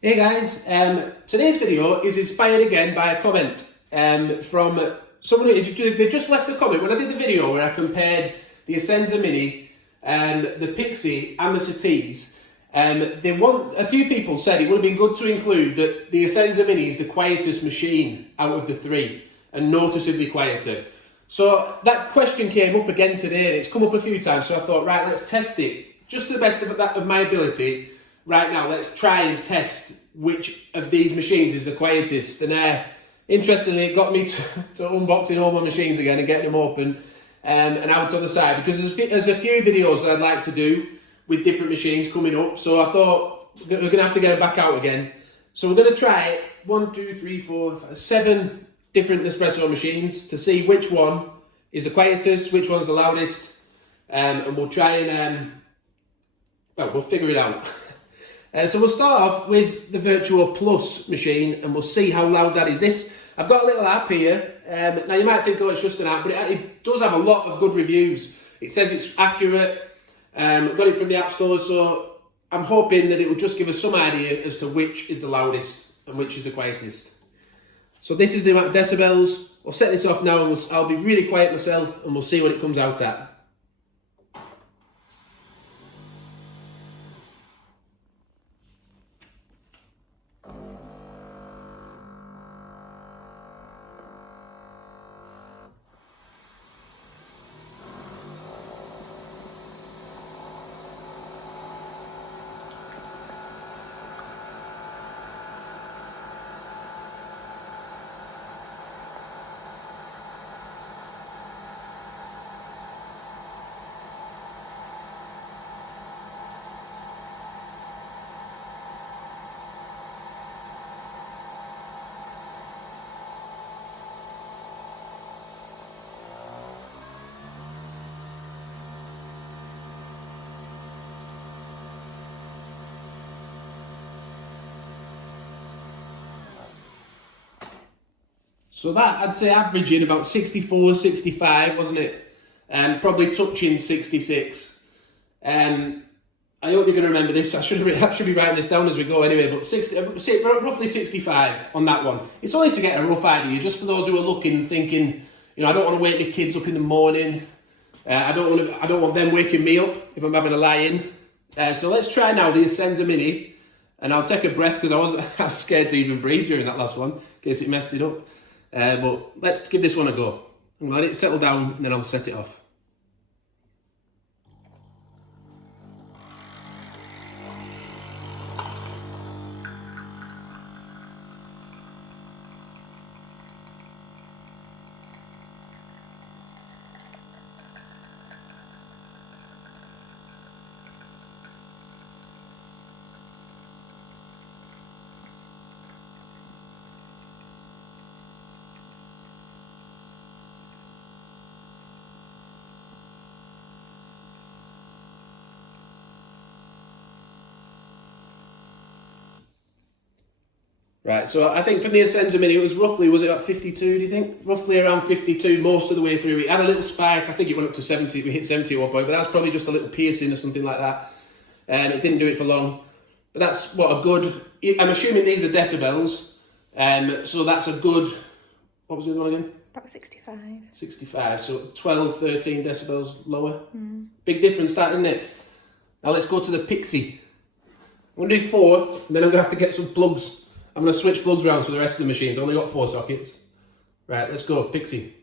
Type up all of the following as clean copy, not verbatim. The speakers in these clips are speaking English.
Hey guys, today's video is inspired again by a comment from someone who they just left a comment when I did the video where I compared the Essenza Mini, the Pixie and the Citiz. A few people said it would have been good to include that the Essenza Mini is the quietest machine out of the three and noticeably quieter. So that question came up again today and it's come up a few times, so I thought, right, let's test it just to the best of my ability. Right now, let's try and test which of these machines is the quietest. And interestingly, it got me to unboxing all my machines again and getting them open and out on the side, because there's a few videos that I'd like to do with different machines coming up. So I thought we're going to have to get them back out again. So we're going to try 7 different Nespresso machines to see which one is the quietest, which one's the loudest, and we'll try and, we'll figure it out. So we'll start off with the VertuoPlus machine and we'll see how loud that is. I've got a little app here. Now you might think, oh, it's just an app, but it does have a lot of good reviews. It says it's accurate. I've got it from the App Store, so I'm hoping that it will just give us some idea as to which is the loudest and which is the quietest. So this is the amount of decibels. I'll set this off now and I'll be really quiet myself and we'll see what it comes out at. So that, I'd say, averaging about 64, 65, wasn't it? Probably touching 66. I hope you're going to remember this. I should be writing this down as we go anyway, but roughly 65 on that one. It's only to get a rough idea, just for those who are looking, thinking, you know, I don't want to wake my kids up in the morning. I don't want them waking me up if I'm having a lie-in. So let's try now the Essenza Mini, and I'll take a breath because I was scared to even breathe during that last one, in case it messed it up. But let's give this one a go. I'm going to let it settle down and then I'll set it off. Right, so I think for the Essenza Mini, it was about 52, do you think? Roughly around 52 most of the way through. It had a little spike, I think it went up to 70, we hit 70 at one point, but that was probably just a little piercing or something like that. And it didn't do it for long. But that's what a good, I'm assuming these are decibels, so that's a good, what was the other one again? About 65. 65, so 12, 13 decibels lower. Big difference that, isn't it? Now let's go to the Pixie. I'm going to do 4, and then I'm going to have to get some plugs. I'm going to switch plugs around for the rest of the machines. I've only got 4 sockets. Right, let's go. Pixie.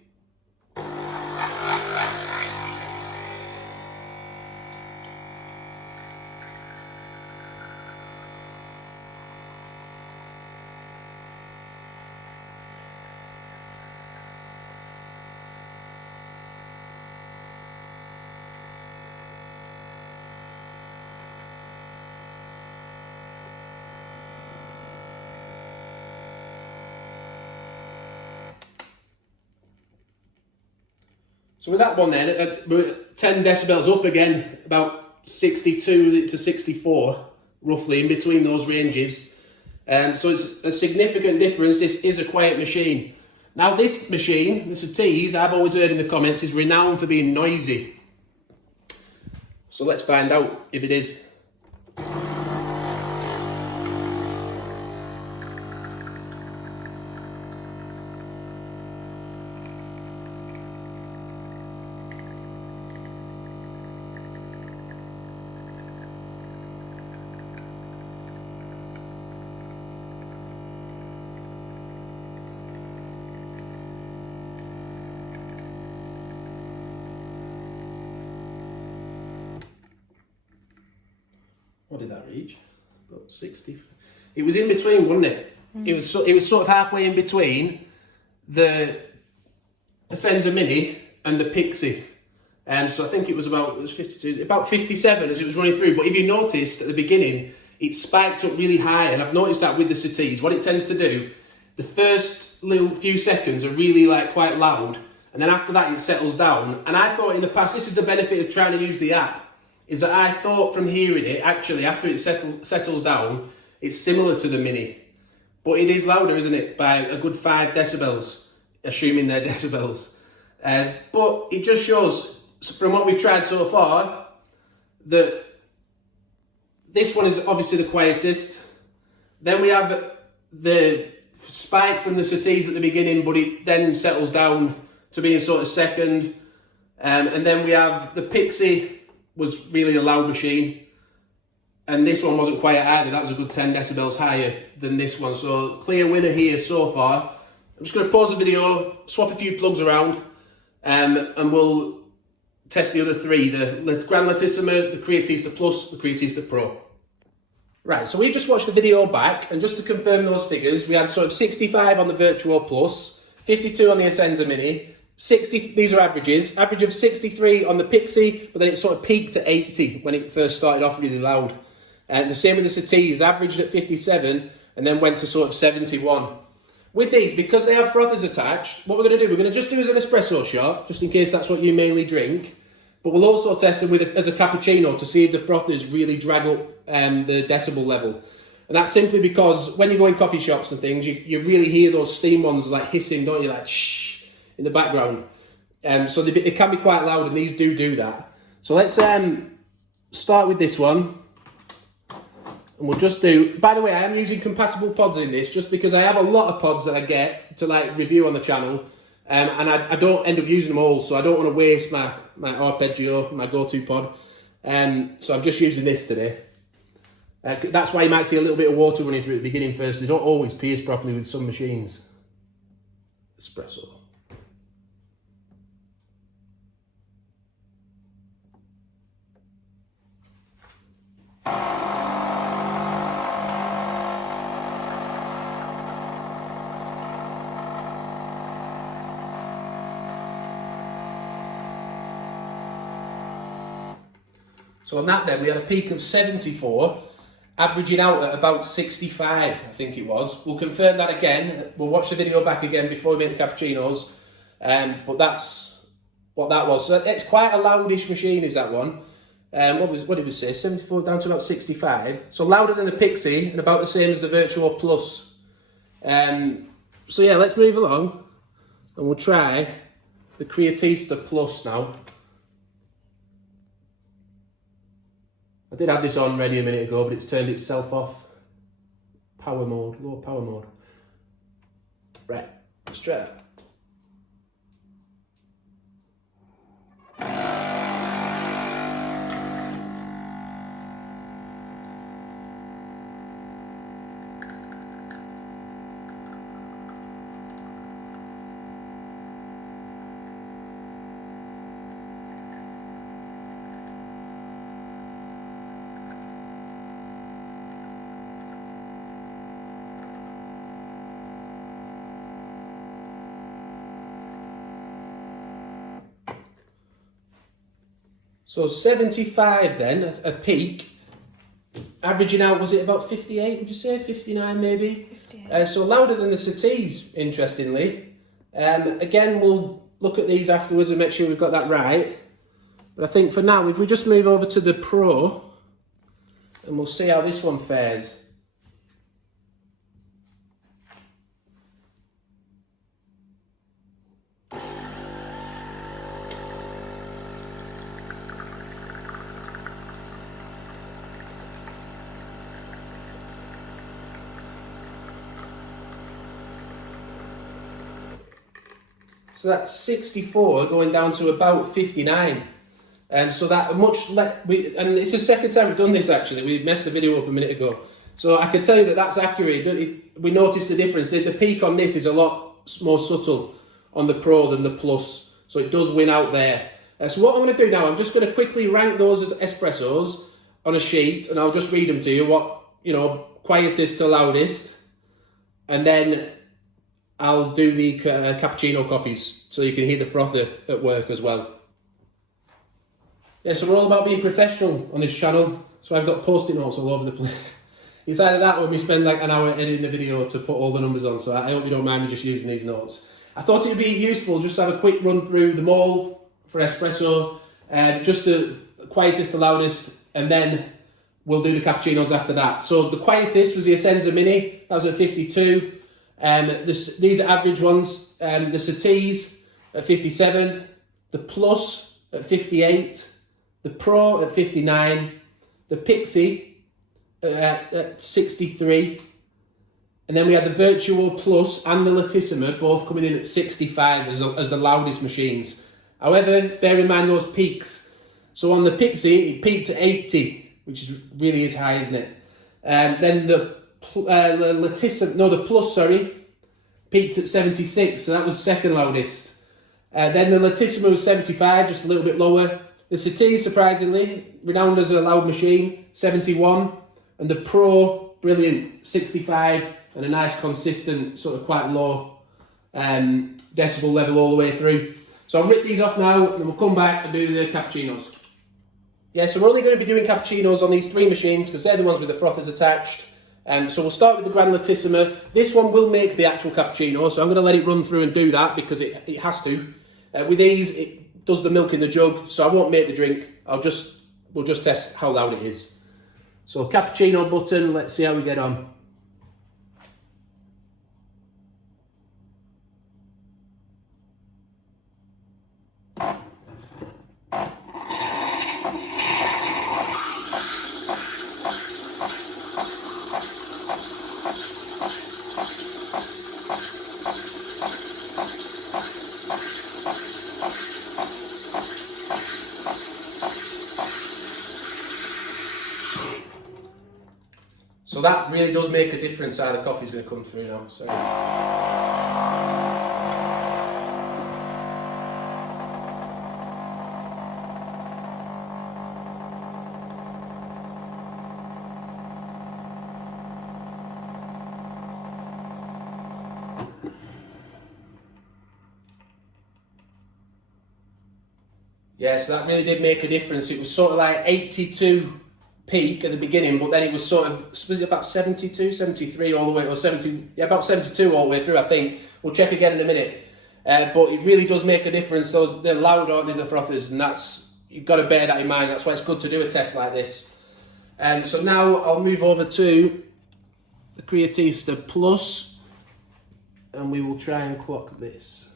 So with that one then, we're 10 decibels up again, about 62 to 64, roughly, in between those ranges. So it's a significant difference. This is a quiet machine. Now this machine, the Citiz, I've always heard in the comments, is renowned for being noisy. So let's find out if it is. what did that reach? About 60. It was in between, wasn't it? It was sort of halfway in between the Essenza Mini and the Pixie. So I think it was about 52, about 57 as it was running through. But if you noticed at the beginning, it spiked up really high, and I've noticed that with the Citiz. What it tends to do, the first little few seconds are really like quite loud, and then after that it settles down. And I thought in the past, this is the benefit of trying to use the app, is that I thought from hearing it, actually after it settles down, it's similar to the Mini. But it is louder, isn't it, by a good 5 decibels, assuming they're decibels. But it just shows, from what we've tried so far, that this one is obviously the quietest. Then we have the spike from the Citiz at the beginning, but it then settles down to being sort of second. And then we have the Pixie, was really a loud machine. And this one wasn't quiet either. That was a good 10 decibels higher than this one. So clear winner here so far. I'm just going to pause the video, swap a few plugs around, and we'll test the other 3, the Gran Lattissima, the Creatista Plus, the Creatista Pro. Right, so we just watched the video back, and just to confirm those figures, we had sort of 65 on the VertuoPlus, 52 on the Essenza Mini, 60, these are averages, average of 63 on the Pixie, but then it sort of peaked to 80 when it first started off really loud. And the same with the Citiz, averaged at 57, and then went to sort of 71. With these, because they have frothers attached, what we're going to do, we're going to just do as an espresso shot, just in case that's what you mainly drink. But we'll also test them as a cappuccino to see if the frothers really drag up the decibel level. And that's simply because when you go in coffee shops and things, you really hear those steam ones like hissing, don't you? Like shh in the background. So they can be quite loud, and these do that. So let's start with this one. And we'll just do, by the way, I am using compatible pods in this just because I have a lot of pods that I get to like review on the channel. And I don't end up using them all, so I don't want to waste my arpeggio, my go-to pod. So I'm just using this today. That's why you might see a little bit of water running through at the beginning first. They don't always pierce properly with some machines. Espresso. So on that then, we had a peak of 74, averaging out at about 65, I think it was. We'll confirm that again. We'll watch the video back again before we make the cappuccinos. But that's what that was. So it's quite a loudish machine, is that one. What did we say? 74 down to about 65. So louder than the Pixie and about the same as the VertuoPlus. So yeah, let's move along and we'll try the Creatista Plus now. I did have this on ready a minute ago, but it's turned itself off. Power mode, low power mode. Right, let's try that. So 75 then, a peak, averaging out, was it about 58, would you say? 59 maybe? 58. So louder than the Citiz, interestingly. Again, we'll look at these afterwards and make sure we've got that right. But I think for now, if we just move over to the Pro, and we'll see how this one fares. So that's 64 going down to about 59. So that much less, and it's the second time we've done this actually. We messed the video up a minute ago. So I can tell you that that's accurate. We noticed the difference. The peak on this is a lot more subtle on the Pro than the Plus. So it does win out there. So what I'm going to do now, I'm just going to quickly rank those as espressos on a sheet, and I'll just read them to you. What, you know, quietest to loudest, and then I'll do the cappuccino coffees so you can hear the froth at work as well. Yeah, so we're all about being professional on this channel. So I've got post-it notes all over the place. It's either that or we spend like an hour editing the video to put all the numbers on. So I hope you don't mind me just using these notes. I thought it would be useful just to have a quick run through them all for espresso, just the quietest to loudest, and then we'll do the cappuccinos after that. So the quietest was the Essenza Mini, that was at 52. These are average ones. The Citiz at 57, the Plus at 58, the Pro at 59, the Pixie at 63, and then we had the VertuoPlus and the Lattissima both coming in at 65 as the loudest machines. However, bear in mind those peaks. So on the Pixie, it peaked at 80, which really is high, isn't it? Then the Lattissima, no, the Plus, sorry, peaked at 76, so that was second loudest. Then the Lattissima was 75, just a little bit lower. The Citiz, surprisingly, renowned as a loud machine, 71. And the Pro, brilliant, 65, and a nice consistent, sort of quite low decibel level all the way through. So I'll rip these off now, and then we'll come back and do the cappuccinos. Yeah, so we're only going to be doing cappuccinos on these 3 machines, because they're the ones with the frothers attached. So we'll start with the Gran Lattissima. This one will make the actual cappuccino, so I'm going to let it run through and do that, because it has to. With these, it does the milk in the jug, so I won't make the drink. We'll just test how loud it is. So cappuccino button, let's see how we get on. So that really does make a difference how the coffee's going to come through now. Sorry. Yeah, so that really did make a difference. It was sort of like 82 peak at the beginning, but then it was sort of, was it about 72, 73 all the way, or 70, yeah, about 72 all the way through, I think. We'll check again in a minute. But it really does make a difference. They're loud, aren't they, the frothers, and you've got to bear that in mind. That's why it's good to do a test like this. So now I'll move over to the Creatista Plus, and we will try and clock this.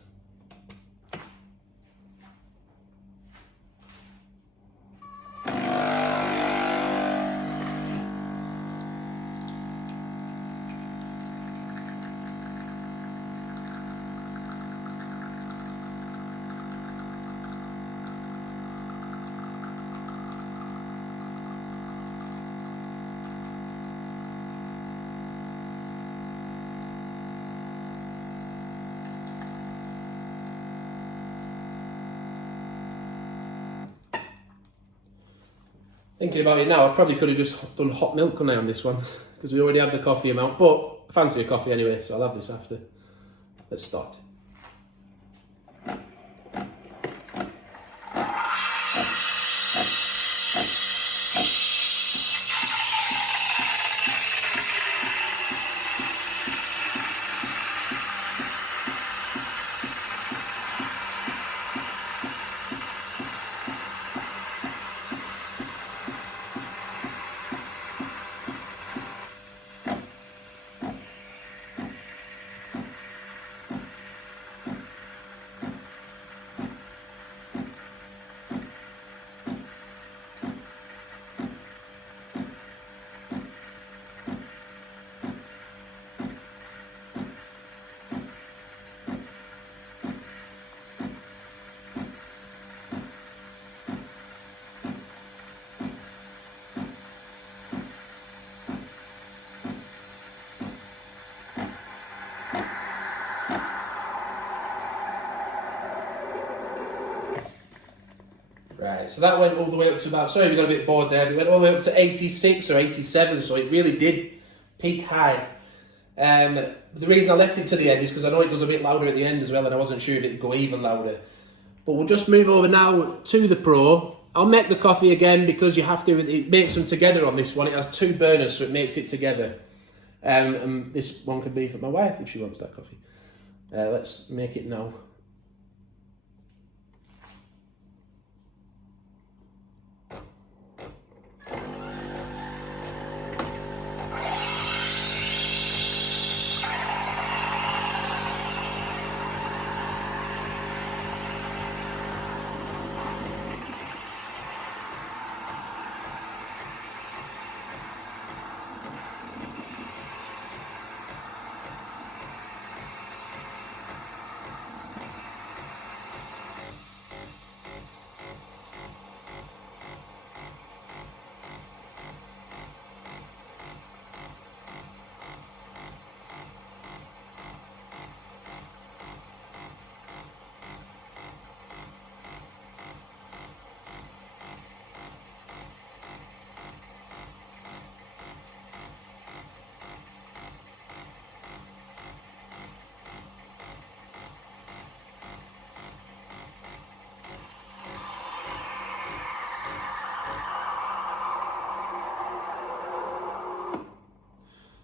Thinking about it now, I probably could have just done hot milk, couldn't I, on this one? Because we already have the coffee amount, but I fancy a coffee anyway, so I'll have this after. Let's start. Right, so that went all the way up to about, sorry we got a bit bored there, but it went all the way up to 86 or 87, so it really did peak high. The reason I left it to the end is because I know it goes a bit louder at the end as well, and I wasn't sure if it would go even louder. But we'll just move over now to the Pro. I'll make the coffee again because you have to, it makes them together on this one. It has 2 burners, so it makes it together. And this one could be for my wife if she wants that coffee. Let's make it now.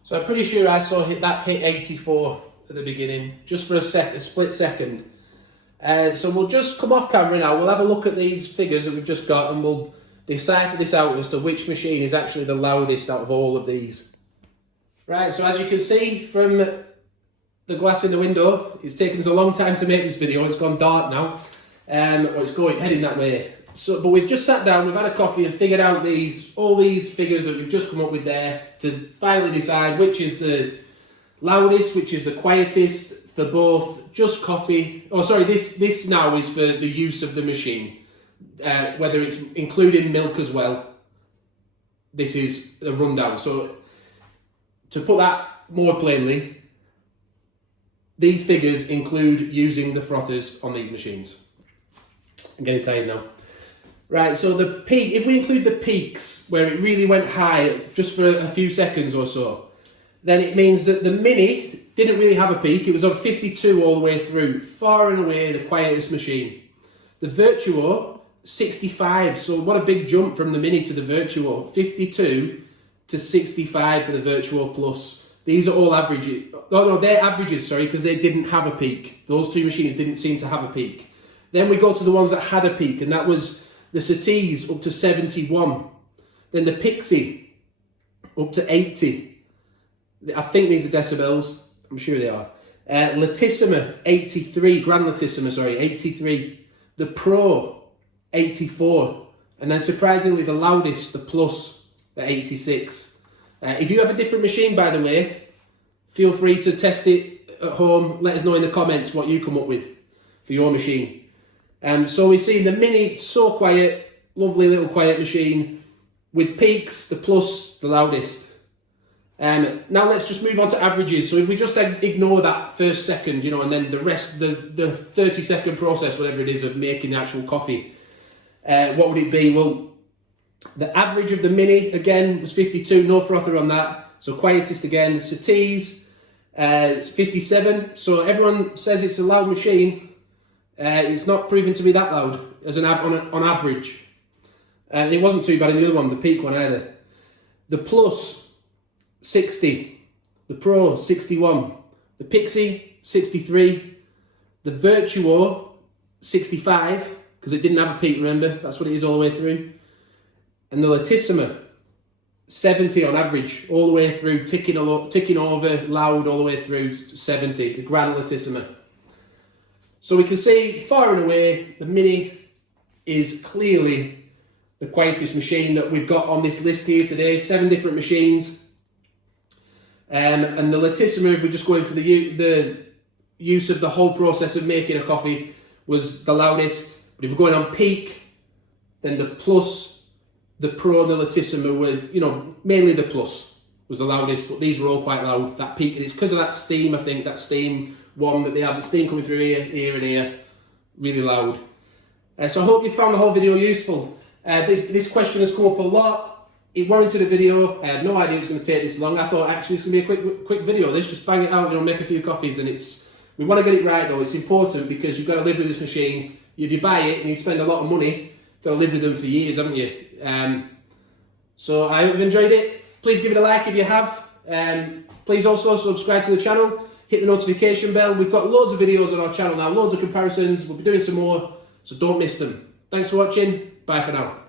So I'm pretty sure I saw that hit 84 at the beginning, just for a split second. So we'll just come off camera now, we'll have a look at these figures that we've just got and we'll decipher this out as to which machine is actually the loudest out of all of these. Right, so as you can see from the glass in the window, it's taken us a long time to make this video, it's gone dark now, or it's heading that way. So, but we've just sat down, we've had a coffee and figured out all these figures that we've just come up with there to finally decide which is the loudest, which is the quietest for both just coffee. Oh, sorry, this now is for the use of the machine, whether it's including milk as well. This is a rundown. So to put that more plainly, these figures include using the frothers on these machines. I'm getting tired now. Right, so the peak, if we include the peaks where it really went high just for a few seconds or so, then it means that the Mini didn't really have a peak. It was on 52 all the way through, far and away the quietest machine. The Vertuo, 65, so what a big jump from the Mini to the Vertuo, 52 to 65 for the VertuoPlus. These are all averages. Oh no, they're averages, sorry, because they didn't have a peak. Those 2 machines didn't seem to have a peak. Then we go to the ones that had a peak, and that was the Citiz up to 71. Then the Pixie up to 80. I think these are decibels. I'm sure they are. Lattissima, 83. Gran Lattissima, sorry, 83. The Pro, 84. And then surprisingly, the loudest, the Plus, at 86. If you have a different machine, by the way, feel free to test it at home. Let us know in the comments what you come up with for your machine. So we see the Mini, so quiet, lovely little quiet machine, with peaks, the Plus, the loudest. Now let's just move on to averages. So if we just ignore that first second, you know, and then the rest, the 30-second process, whatever it is, of making the actual coffee, what would it be? Well, the average of the Mini, again, was 52, no frother on that. So quietest again. Citiz, it's 57. So everyone says it's a loud machine. It's not proven to be that loud as on average. And it wasn't too bad in the other one, the peak one either. The Plus, 60. The Pro, 61. The Pixie, 63. The Vertuo, 65, because it didn't have a peak, remember? That's what it is all the way through. And the Lattissima, 70 on average, all the way through, ticking over, loud all the way through, 70. The Gran Lattissima. So we can see far and away the Mini is clearly the quietest machine that we've got on this list here today. 7 different machines. And the Lattissima, if we're just going for the use of the whole process of making a coffee, was the loudest. But if we're going on peak, then the Plus, the Pro and the Lattissima were, you know, mainly the Plus was the loudest, but these were all quite loud. That peak, it's because of that steam, I think, that steam one that they have, the steam coming through here and here, really loud. So I hope you found the whole video useful. This question has come up a lot. It warranted a video. I had no idea it was going to take this long. I thought actually it's going to be a quick video. This just bang it out, make a few coffees, and we want to get it right though. It's important because you've got to live with this machine. If you buy it and you spend a lot of money, you've got to live with them for years, haven't you? So I hope you've enjoyed it. Please give it a like if you have. Please also subscribe to the channel. Hit the notification bell. We've got loads of videos on our channel now, loads of comparisons. We'll be doing some more, so don't miss them. Thanks for watching. Bye for now.